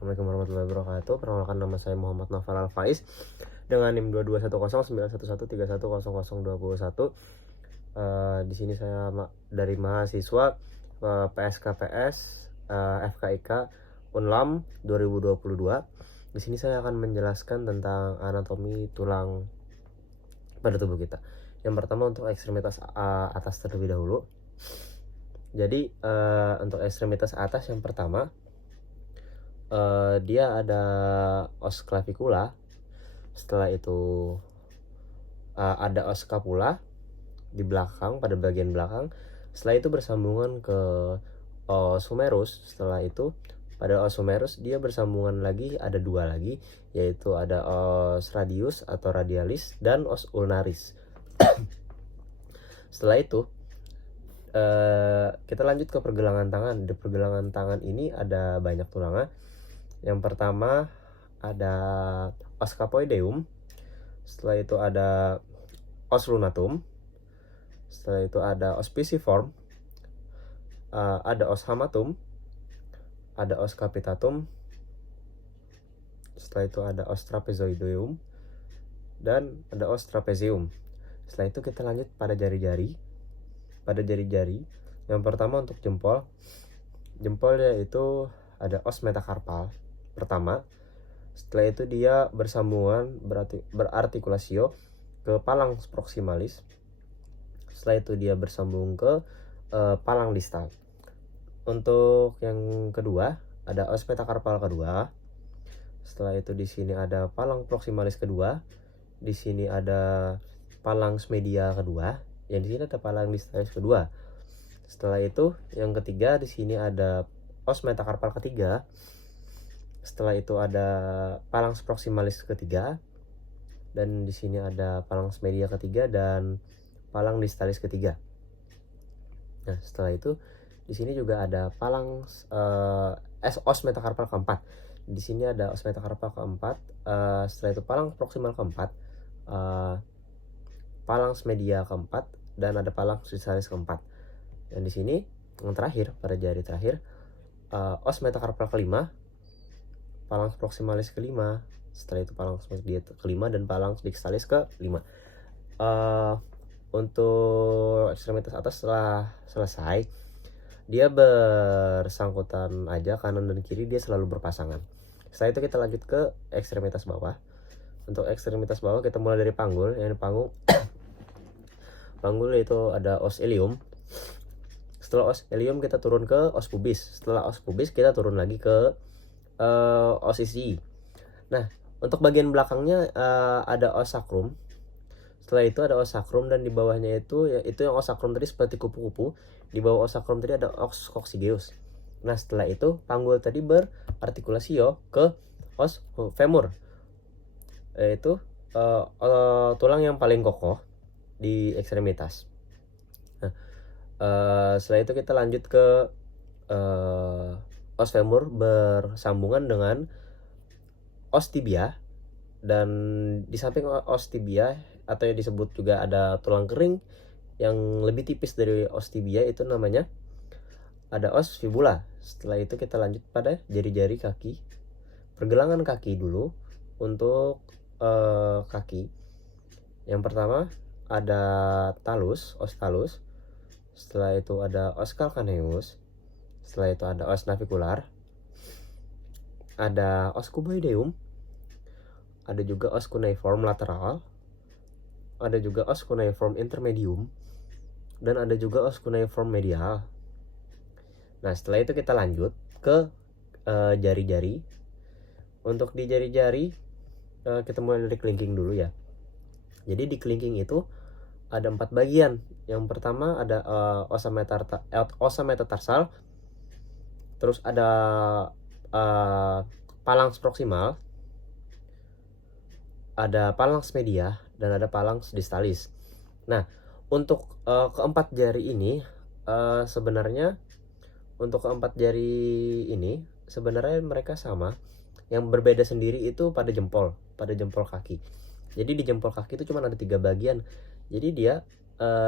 Assalamualaikum warahmatullahi wabarakatuh. Perkenalkan, nama saya Muhammad Nafal Al-Faiz dengan NIM 22109113110021. Di sini saya dari mahasiswa PSKPS FKIK Unlam 2022. Di sini saya akan menjelaskan tentang anatomi tulang pada tubuh kita. Yang pertama untuk ekstremitas atas terlebih dahulu. Jadi untuk ekstremitas atas yang pertama, dia ada os clavicula. Setelah itu ada os scapula di belakang, pada bagian belakang. Setelah itu bersambungan ke os humerus. Setelah itu pada os humerus dia bersambungan lagi, ada dua lagi, yaitu ada os radius atau radialis dan os ulnaris. Setelah itu kita lanjut ke pergelangan tangan. Di pergelangan tangan ini ada banyak tulang. Yang pertama ada os scaphoideum. Setelah itu ada os lunatum. Setelah itu ada os pisiform, ada os hamatum, ada os capitatum. Setelah itu ada os trapezoideum dan ada os trapezium. Setelah itu kita lanjut pada jari-jari. Pada jari-jari yang pertama untuk jempol yaitu ada os metakarpal pertama. Setelah itu dia bersambungan, berartikulasio ke phalanx proximalis. Setelah itu dia bersambung ke phalanx distal. Untuk yang kedua ada os metakarpal kedua. Setelah itu di sini ada phalanx proximalis kedua. Di sini ada phalanx media kedua. Yang di sini ada phalanx distalis kedua. Setelah itu yang ketiga di sini ada os metakarpal ketiga. Setelah itu ada phalanx proximalis ketiga, dan di sini ada phalanx media ketiga dan phalanx distalis ketiga. Nah, setelah itu di sini juga ada phalanx os metakarpal keempat. Di sini ada os metakarpal keempat. Setelah itu phalanx proximal keempat, phalanx media keempat, dan ada phalanx distalis keempat. Dan di sini yang terakhir, pada jari terakhir, os metakarpal kelima, phalanx proximalis kelima, setelah itu phalanx media kelima, dan phalanx distalis kelima. Untuk ekstremitas atas setelah selesai, dia bersangkutan aja, kanan dan kiri dia selalu berpasangan. Setelah itu kita lanjut ke ekstremitas bawah. Untuk ekstremitas bawah kita mulai dari panggul. Yang panggung panggul itu ada os ilium. Setelah os ilium kita turun ke os pubis. Setelah os pubis kita turun lagi ke os ischiae. Nah, untuk bagian belakangnya ada os sacrum. Setelah itu ada os sacrum, dan di bawahnya itu yang os sacrum tadi seperti kupu-kupu. Di bawah os sacrum tadi ada os coccygeus. Nah, setelah itu panggul tadi berartikulasio ke os femur, yaitu tulang yang paling kokoh di ekstremitas. Nah, setelah itu kita lanjut ke os femur bersambungan dengan os tibia, dan di samping os tibia, atau yang disebut juga ada tulang kering yang lebih tipis dari os tibia, itu namanya ada os fibula. Setelah itu kita lanjut pada jari-jari kaki. Pergelangan kaki dulu. Untuk kaki yang pertama ada talus, os talus. Setelah itu ada os calcaneus. Setelah itu ada os navicular, ada os cuboideum, ada juga os cuneiform lateral, ada juga os cuneiform intermedium, dan ada juga os cuneiform medial. Nah, setelah itu kita lanjut ke jari-jari. Untuk di jari-jari kita mulai dari kelingking dulu ya. Jadi di kelingking itu ada 4 bagian. Yang pertama ada osa metatarsal, terus ada phalanx proximal, ada phalanx media, dan ada phalanx distalis. Nah, untuk keempat jari ini sebenarnya mereka sama. Yang berbeda sendiri itu pada jempol kaki. Jadi di jempol kaki itu cuma ada 3 bagian. Jadi dia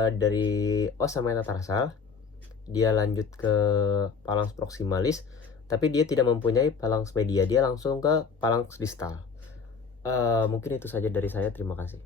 dari osa metatarsal, dia lanjut ke phalanx proximalis, tapi dia tidak mempunyai phalanx media, dia langsung ke phalanx distal. Mungkin itu saja dari saya, terima kasih.